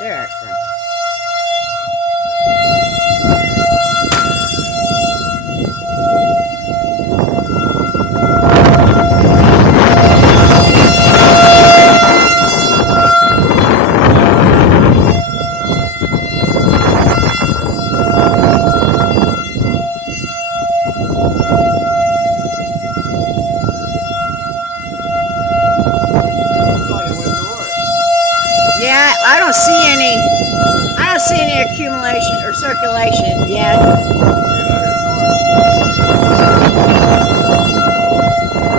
There it's from. Yeah, I don't see any. I don't see any accumulation or circulation yet.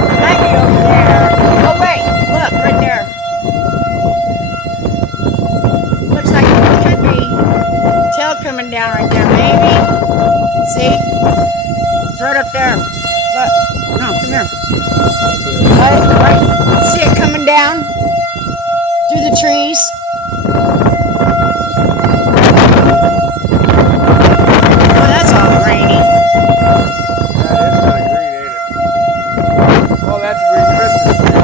It might be over there. Oh wait, look right there. Looks like it could be tail coming down right there. Maybe. See? It's right up there. Look. No, come here. Right. See it coming down through the trees. Oh, that's all grainy. That is kind of green, ain't it? Oh, that's a green Christmas tree.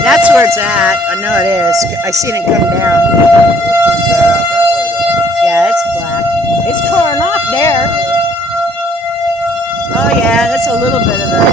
That's where it's at. I know it is. I seen it come down. That looks pretty bad out that way, though. Yeah, it's black. It's clearing off there. Oh yeah, that's a little bit of it.